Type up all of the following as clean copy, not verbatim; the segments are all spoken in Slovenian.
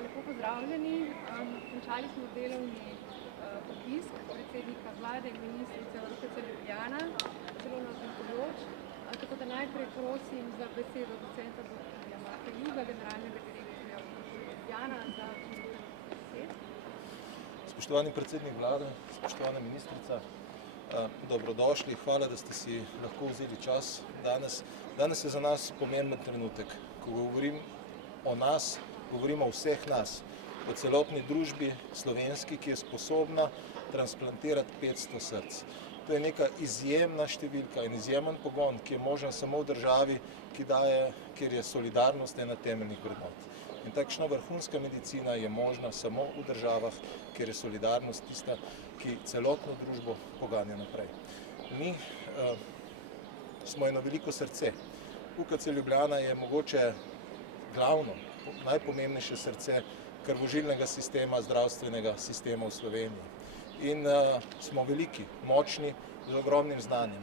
Lepo pozdravljeni. Končali smo delovni obisk predsednika vlade in ministrice UKC Ljubljana, zelo navdihujoč. Tako da najprej prosim za besedo docenta dr. Marka Juga, generalnega direktorja UKC Ljubljana, za besed. Spoštovani predsednik vlade, spoštovana ministrica, dobrodošli. Hvala, da ste si lahko vzeli čas danes. Danes je za nas pomemben trenutek. Ko govorim o nas, govorimo o vseh nas, o celotni družbi slovenski, ki je sposobna transplantirati 500 src. To je neka izjemna številka in izjemen pogon, ki je možen samo v državi, kjer je solidarnost ena temeljnih vrednot. In takšna vrhunska medicina je možna samo v državah, kjer je solidarnost tista, ki celotno družbo poganja naprej. Mi smo eno veliko srce. UKC Ljubljana je mogoče glavno, najpomembnejše srce krvožilnega sistema, zdravstvenega sistema v Sloveniji. In smo veliki, močni, z ogromnim znanjem.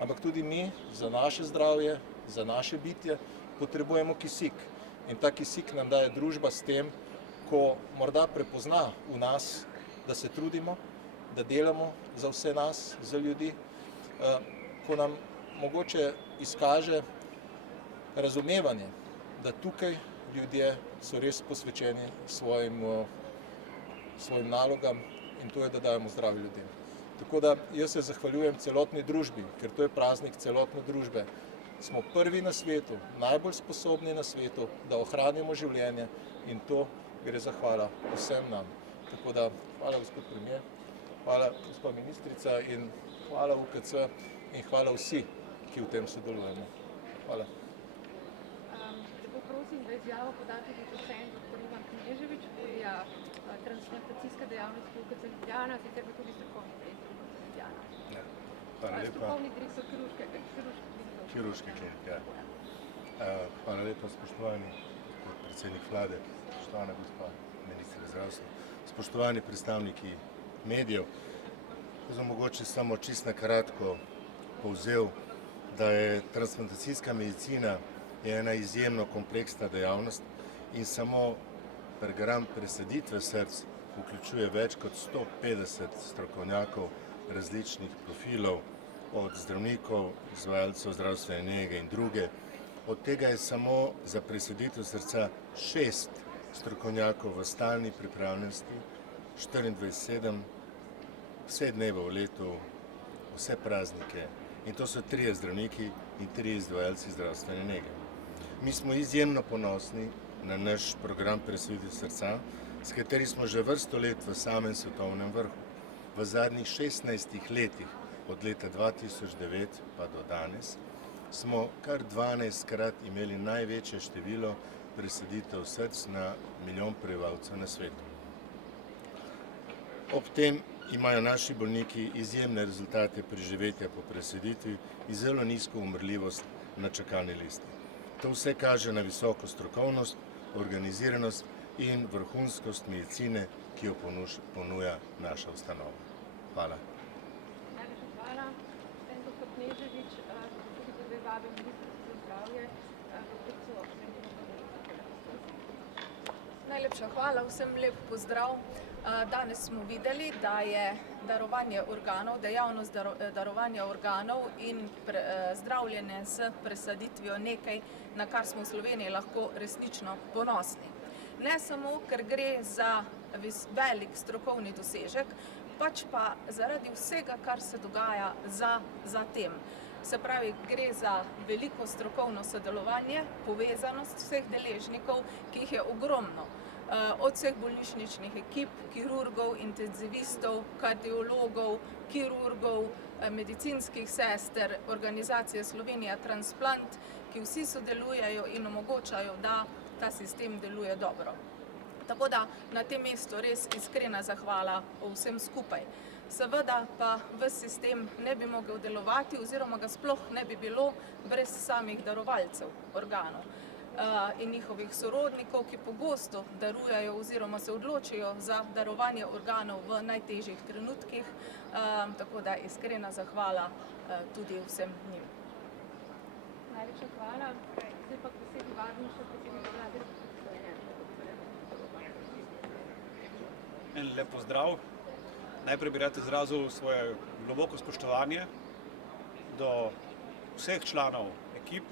Ampak tudi mi za naše zdravje, za naše bitje potrebujemo kisik. In ta kisik nam daje družba s tem, ko morda prepozna v nas, da se trudimo, da delamo za vse nas, za ljudi, ko nam mogoče izkaže razumevanje, da tukaj ljudje so res posvečeni svojim nalogam in to je, da dajemo zdravje ljudem. Tako da jaz se zahvaljujem celotni družbi, ker to je praznik celotne družbe. Smo prvi na svetu, najbolj sposobni na svetu, da ohranimo življenje in to gre zahvala vsem nam. Tako da hvala gospod premijer, hvala gospa ministrica in hvala UKC in hvala vsi, ki v tem sodelujemo. Hvala. Lepo prosim, da izjavo poda tudi docent dr. Ivan Kneževič, vodja transplantacijske dejavnosti UKC Ljubljana, sicer pa tudi strokovni direktor UKC Ljubljana. Hvala lepa. Strokovni direktor Kirurške klinike, ja. Hvala lepa, spoštovani predsednik vlade, spoštovana gospa ministrica zdravstva, spoštovani predstavniki medijev. Zdaj mogoče samo čisto na kratko povzel, da je transplantacijska medicina ena izjemno kompleksna dejavnost in samo program presaditve src vključuje več kot 150 strokovnjakov različnih profilov, od zdravnikov, izvajalcev zdravstvene nege in druge. Od tega je samo za presaditev srca 6 strokovnjakov v stalni pripravljenosti, 24/7, vse dneve v letu, vse praznike. In to so 3 zdravniki in 3 izvajalci zdravstvene nege. Mi smo izjemno ponosni na naš program presaditve srca, s katerim smo že vrsto let v samem svetovnem vrhu. V zadnjih 16 letih, od leta 2009 pa do danes, smo kar 12-krat imeli največje število presaditev src na milijon prebivalcev na svetu. Ob tem imajo naši bolniki izjemne rezultate preživetja po presaditvi in zelo nizko umrljivost na čakalni listi. To vse kaže na visoko strokovnost, organiziranost in vrhunskost medicine, ki jo ponuja naša ustanova. Hvala. Najlepša hvala. Dr. Kneževič, tudi zdaj vabim ministrico za zdravje, dr. Najlepša hvala, vsem lep pozdrav. Danes smo videli, da je darovanje organov, dejavnost darovanja organov in zdravljenje s presaditvijo nekaj, na kar smo v Sloveniji lahko resnično ponosni. Ne samo, ker gre za velik strokovni dosežek, pač pa zaradi vsega, kar se dogaja za tem. Se pravi, gre za veliko strokovno sodelovanje, povezanost vseh deležnikov, ki jih je ogromno. Od vseh bolnišničnih ekip, kirurgov, intenzivistov, kardiologov, kirurgov, medicinskih sester, organizacije Slovenija Transplant, ki vsi sodelujejo in omogočajo, da ta sistem deluje dobro. Tako da na tem mestu res iskrena zahvala vsem skupaj. Seveda pa ves sistem ne bi mogel delovati oziroma ga sploh ne bi bilo brez samih darovalcev organov. in njihovih sorodnikov, ki pogosto darujejo oziroma se odločijo za darovanje organov v najtežjih trenutkih. Tako da iskrena zahvala tudi vsem njim. Najlepša hvala. Zdaj pa k besedi vabim še predsednika vlade. En lep pozdrav. Najprej bi rad izrazil svoje globoko spoštovanje do vseh članov ekip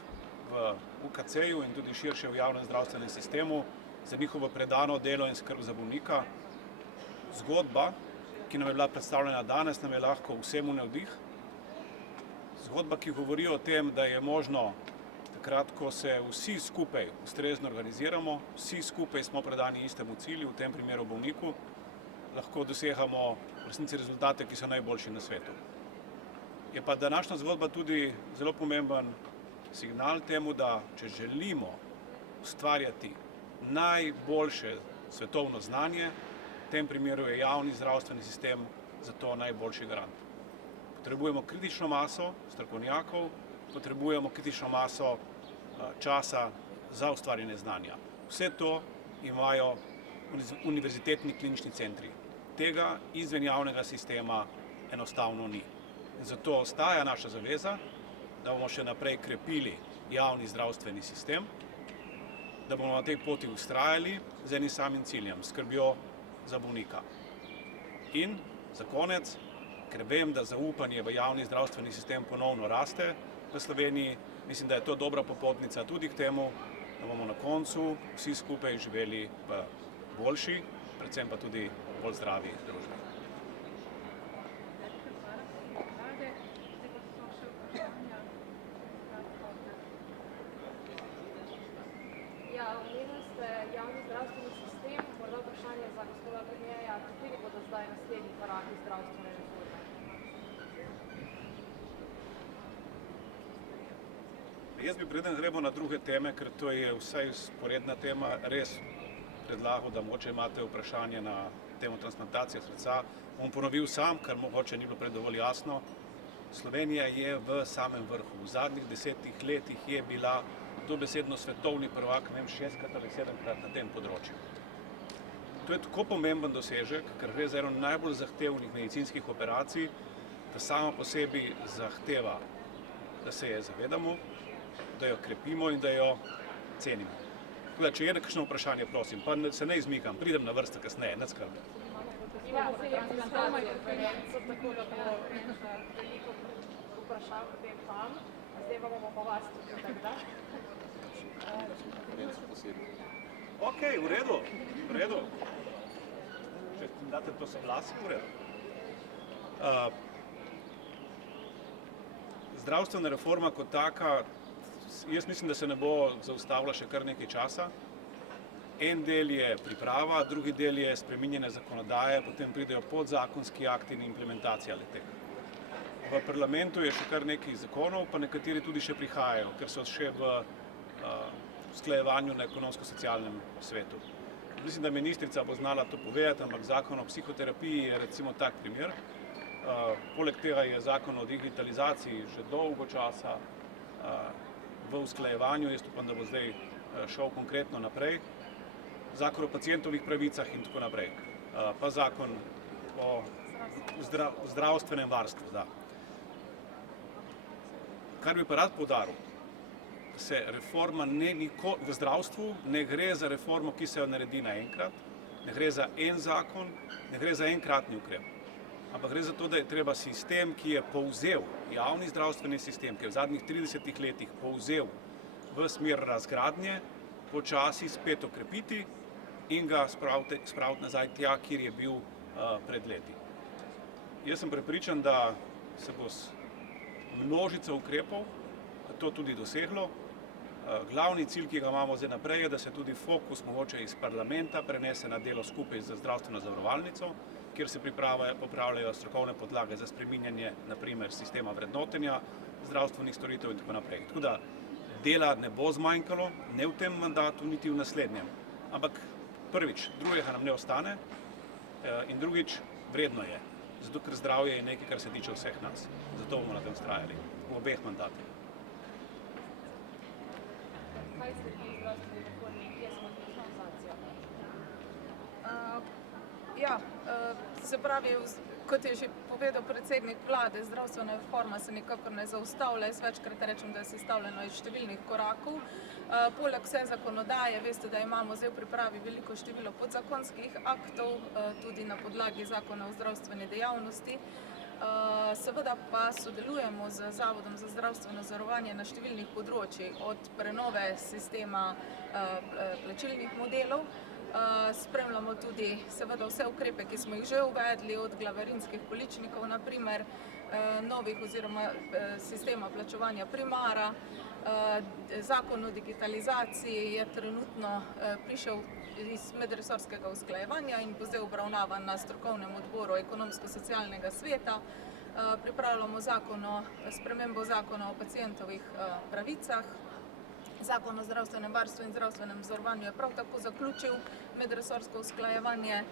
v UKC-ju in tudi širše v javnem zdravstvenem sistemu za njihovo predano delo in skrb za bolnika. Zgodba, ki nam je bila predstavljena danes, nam je lahko vsemu navdih. Zgodba, ki govori o tem, da je možno takrat, ko se vsi skupaj ustrezno organiziramo, vsi skupaj smo predani istemu cilju, v tem primeru bolniku, lahko dosegamo v resnici rezultate, ki so najboljši na svetu. Je pa današnja zgodba tudi zelo pomemben signal temu, da če želimo ustvarjati najboljše svetovno znanje, v tem primeru je javni zdravstveni sistem za to najboljši garant. Potrebujemo kritično maso strokovnjakov, potrebujemo kritično maso časa za ustvarjanje znanja. Vse to imajo univerzitetni klinični centri. Tega izven javnega sistema enostavno ni. In zato ostaja naša zaveza, da bomo še naprej krepili javni zdravstveni sistem, da bomo na tej poti vztrajali z enim samim ciljem, skrbjo za bolnika. In za konec, ker vem, da zaupanje v javni zdravstveni sistem ponovno raste v Sloveniji, mislim, da je to dobra popotnica tudi k temu, da bomo na koncu vsi skupaj živeli v boljši, predvsem pa tudi bolj zdravi družbi. Ja, omenili ste javni zdravstveni sistem, morda vprašanje za gospoda premierja, kateri bodo zdaj naslednji koraki zdravstvene reforme? Jaz bi preden gremo na druge teme, ker to je vsaj sporedna tema, res predlagal, da mogoče imate vprašanje na temo transplantacije srca. Bom ponovil sam, ker mogoče ni bilo prej dovolj jasno. Slovenija je v samem vrhu. V zadnjih 10 letih je bila dobesedno svetovni prvak, ne vem, 6 ali 7-krat na tem področju. To je tako pomemben dosežek, ker gre za eno najbolj zahtevnih medicinskih operacij, da sama po sebi zahteva, da se je zavedamo, da jo krepimo in da jo cenimo. Tako da, če je kakšno vprašanje, prosim, pa se ne izmikam, pridem na vrsto kasneje, ne skrbi. Ja, se je pripravljamo konferenco, tako da bo veliko vprašanj potem tam. Zdaj pa bomo po vas tudi tako, da? Ok, v redu, v redu. Če date to soglasje, v redu. Zdravstvena reforma kot taka, jaz mislim, da se ne bo zaustavila še kar nekaj časa. En del je priprava, drugi del je spreminjanje zakonodaje, potem pridejo podzakonski akti in implementacija le-teh. V parlamentu je še kar nekaj zakonov, pa nekateri tudi še prihajajo, ker so še v usklajevanju na ekonomsko-socialnem svetu. Mislim, da ministrica bo znala to povedati, ampak zakon o psihoterapiji je recimo tak primer. Poleg tega je zakon o digitalizaciji že dolgo časa v usklajevanju, jaz upam, da bo zdaj šel konkretno naprej. Zakon o pacientovih pravicah in tako naprej. Pa zakon o zdravstvenem varstvu. Da. Kar bi pa rad poudaril, se reforma v zdravstvu ne gre za reformo, ki se jo naredi naenkrat, ne gre za en zakon, ne gre za enkratni ukrep. Ampak gre za to, da je treba sistem, ki je povzel, javni zdravstveni sistem, ki je v zadnjih 30 letih povzel v smer razgradnje, počasi spet okrepiti in ga spraviti nazaj tja, kjer je bil pred leti. Jaz sem prepričan, da se bo s množico ukrepov to tudi doseglo. Glavni cilj, ki ga imamo zdaj naprej, je, da se tudi fokus mogoče iz parlamenta prenese na delo skupaj z zdravstveno zavarovalnico, kjer se popravljajo strokovne podlage za spreminjanje, naprimer, sistema vrednotenja zdravstvenih storitev in tako naprej. Tako da dela ne bo zmanjkalo, ne v tem mandatu, niti v naslednjem. Ampak prvič, drugega nam ne ostane in drugič, vredno je. Zato, ker zdravje je nekaj, kar se tiče vseh nas. Zato bomo na tem vztrajali v obeh mandatih. Kaj sledi zdravstveni reformi, kje smo z digitalizacijo? Ja, se pravi, kot je že povedal predsednik vlade, zdravstvena reforma se nikakor ne zaustavlja. Jaz večkrat rečem, da je sestavljena iz številnih korakov. Poleg vse zakonodaje, veste, da imamo zdaj v pripravi veliko število podzakonskih aktov, tudi na podlagi zakona o zdravstveni dejavnosti. Seveda pa sodelujemo z Zavodom za zdravstveno zavarovanje na številnih področjih, od prenove sistema plačilnih modelov. Spremljamo tudi seveda vse ukrepe, ki smo jih že uvedli, od glavarinskih količnikov, naprimer, novih oziroma sistema plačevanja primara. Zakon o digitalizaciji je trenutno prišel iz medresorskega usklajevanja in bo zdaj obravnavan na strokovnem odboru ekonomsko-socialnega sveta. Pripravljamo spremembo zakona o pacientovih pravicah. Zakon o zdravstvenem varstvu in zdravstvenem zavarovanju je prav tako zaključil medresorsko usklajevanje.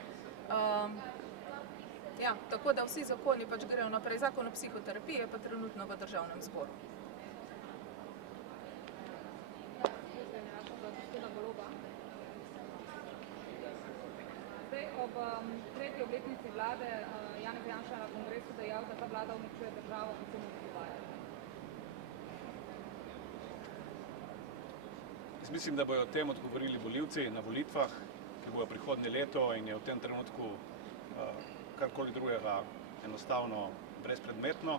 Ja, tako da vsi zakoni pač grejo naprej. Zakon o psihoterapiji je pa trenutno v državnem zboru. Zdaj, ob tretji obletnici vlade Janez Janša na kongresu dejal, da ta vlada uničuje državo, kako mu odgovarja. Jaz mislim, da bojo o tem odgovorili volivci na volitvah, ki bojo prihodnje leto in je v tem trenutku karkoli drugega enostavno brezpredmetno.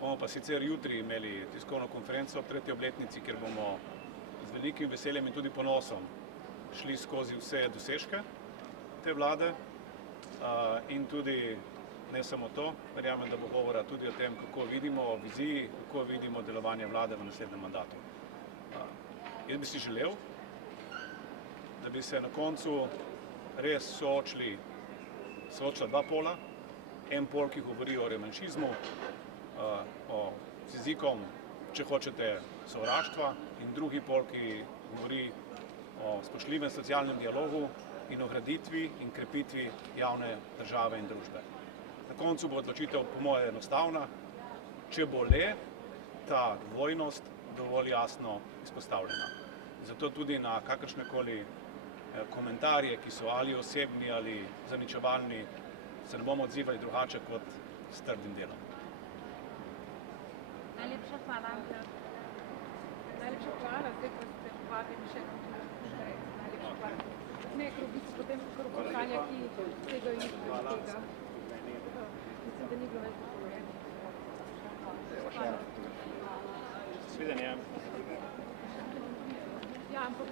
Bomo pa sicer jutri imeli tiskovno konferenco ob tretji obletnici, kjer bomo z velikim veseljem in tudi ponosom šli skozi vse dosežke te vlade in tudi ne samo to, verjamem, da bo govora tudi o tem, kako vidimo viziji, kako vidimo delovanje vlade v naslednjem mandatu. Jaz bi si želel, da bi se na koncu res soočila dva pola. En pol, ki govori o revanšizmu, z jezikom, če hočete, sovraštva, in drugi pol, ki govori o spoštljivem socialnem dialogu in o graditvi in krepitvi javne države in družbe. Na koncu bo odločitev po moje enostavna, če bo le ta dvojnost dovolj jasno izpostavljena. Zato tudi na kakršnekoli komentarje, ki so ali osebni ali zaničevalni, se ne bomo odzivali drugače kot s trdim delom. Najlepša hvala. Najlepša hvala, zdaj pa ste povabili še na konferenco. Najlepša hvala. Ne, ker v bistvu potem vprašanja, ki tega in tega. Mislim, da ni bilo več dogovorjeno. Hvala. Svidenje. Ja, ampak